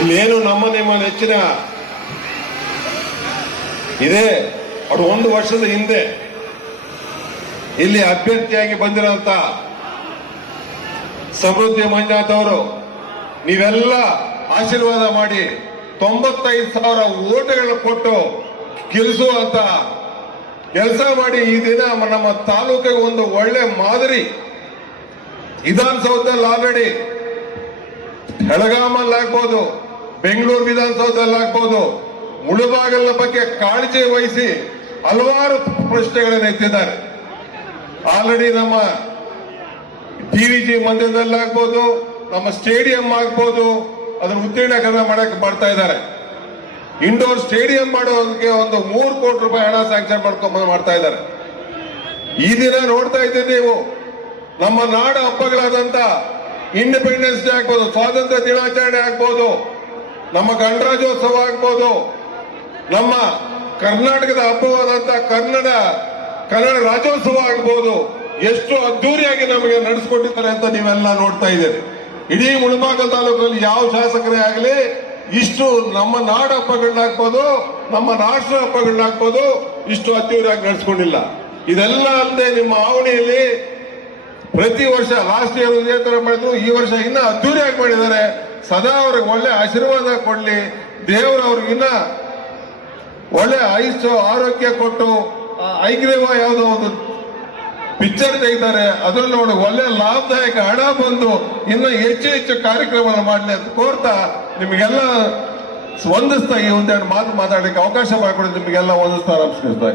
ಇಲ್ಲೇನು ನಿಮ್ಮ ನೆಚ್ಚಿನ ಇದೆ. ಅವರು 1 ವರ್ಷದ ಹಿಂದೆ ಇಲ್ಲಿ ಅಭ್ಯರ್ಥಿಯಾಗಿ ಬಂದಿರೋಂತ ಸಮೃದ್ಧಿ ಮಂಜುನಾಥ್ ಅವರು ನೀವೆಲ್ಲ ಆಶೀರ್ವಾದ ಮಾಡಿ 95,000 ಓಟುಗಳನ್ನು ಕೊಟ್ಟು ಗೆಲ್ಲಿಸುವಂತ ಕೆಲಸ ಮಾಡಿ ಈ ದಿನ ನಮ್ಮ ತಾಲೂಕಿಗೆ ಒಂದು ಒಳ್ಳೆ ಮಾದರಿ. ವಿಧಾನಸೌಧದಲ್ಲಿ ಆಲ್ರೆಡಿ ಬೆಳಗಾಮಲ್ಲಿ ಆಗ್ಬೋದು, ಬೆಂಗಳೂರು ವಿಧಾನಸೌಧದಲ್ಲಿ ಆಗ್ಬೋದು, ಮುಳುಬಾಗಲ ಬಗ್ಗೆ ಕಾಳಜಿ ವಹಿಸಿ ಹಲವಾರು ಪ್ರಶ್ನೆಗಳನ್ನು ಎತ್ತಿದ್ದಾರೆ. ಆಲ್ರೆಡಿ ನಮ್ಮ ಟಿವಿಜಿ ಮಂದಿರದಲ್ಲಾಗ್ಬೋದು, ನಮ್ಮ ಸ್ಟೇಡಿಯಂ ಆಗ್ಬೋದು, ಅದನ್ನು ಉತ್ತೀರ್ಣಕರಣ ಮಾಡ್ತಾ ಇದ್ದಾರೆ. ಇಂಡೋರ್ ಸ್ಟೇಡಿಯಂ ಮಾಡೋದಕ್ಕೆ ಒಂದು 3 ಕೋಟಿ ರೂಪಾಯಿ ಹಣ ಸ್ಯಾಂಕ್ಷನ್ ಮಾಡ್ತಾ ಇದ್ದಾರೆ. ಈ ದಿನ ನೋಡ್ತಾ ಇದ್ದೀರಿ ನೀವು, ನಮ್ಮ ನಾಡ ಹಬ್ಬಗಳಾದಂತ ಇಂಡಿಪೆಂಡೆನ್ಸ್ ಡೇ ಆಗ್ಬೋದು, ಸ್ವಾತಂತ್ರ್ಯ ದಿನಾಚರಣೆ ಆಗ್ಬೋದು, ನಮ್ಮ ಗಣರಾಜ್ಯೋತ್ಸವ ಆಗ್ಬೋದು, ನಮ್ಮ ಕರ್ನಾಟಕದ ಹಬ್ಬವಾದಂತ ಕನ್ನಡ ರಾಜ್ಯೋತ್ಸವ ಆಗ್ಬೋದು, ಎಷ್ಟು ಅದ್ದೂರಿಯಾಗಿ ನಮಗೆ ನಡೆಸಿಕೊಟ್ಟಿದ್ದಾರೆ ಅಂತ ನೀವೆಲ್ಲ ನೋಡ್ತಾ ಇದ್ದೀರಿ. ಇಡೀ ಮುಳಬಾಗಿಲು ತಾಲೂಕಿನಲ್ಲಿ ಯಾವ ಶಾಸಕರೇ ಆಗಲಿ ಇಷ್ಟು ನಮ್ಮ ನಾಡ ಹಬ್ಬಗಳನ್ನಾಗ್ಬೋದು, ನಮ್ಮ ರಾಷ್ಟ್ರ ಹಬ್ಬಗಳನ್ನಾಗ್ಬೋದು ಇಷ್ಟು ಅದ್ದೂರಿಯಾಗಿ ನಡೆಸ್ಕೊಂಡಿಲ್ಲ. ಇದೆಲ್ಲ ಅಲ್ಲದೆ ನಿಮ್ಮ ಆವಣಿಯಲ್ಲಿ ಪ್ರತಿ ವರ್ಷ ಲಾಸ್ಟ್ ಇಯರ್ ಇದೇ ತರ ಮಾಡಿದ್ರು, ಈ ವರ್ಷ ಇನ್ನ ಅದ್ದೂರಿಯಾಗಿ ಮಾಡಿದ್ದಾರೆ. ಸದಾ ಅವ್ರಿಗೆ ಒಳ್ಳೆ ಆಶೀರ್ವಾದ ಕೊಡ್ಲಿ, ದೇವರು ಅವ್ರಿಗಿನ್ನ ಒಳ್ಳೆ ಆರೋಗ್ಯ ಕೊಟ್ಟು, ಐಗ್ರೀವ ಯಾವುದೋ ಒಂದು ಪಿಕ್ಚರ್ ತೆಗಿತಾರೆ, ಅದ್ರಲ್ಲಿ ನೋಡಿ ಒಳ್ಳೆ ಲಾಭದಾಯಕ ಹಣ ಬಂದು ಇನ್ನು ಹೆಚ್ಚು ಕಾರ್ಯಕ್ರಮ ಮಾಡಲಿ ಅಂತ ಕೋರ್ತಾ ನಿಮಗೆಲ್ಲ ವಂದಿಸ್ತಾ ಈ ಒಂದೆರಡು ಮಾತು ಮಾತಾಡಲಿಕ್ಕೆ ಅವಕಾಶ ಮಾಡಿಕೊಡಿ. ನಿಮಗೆಲ್ಲ ವಂದಿಸ್ತಾ ನಮಸ್ಕರಿಸ್ತಾ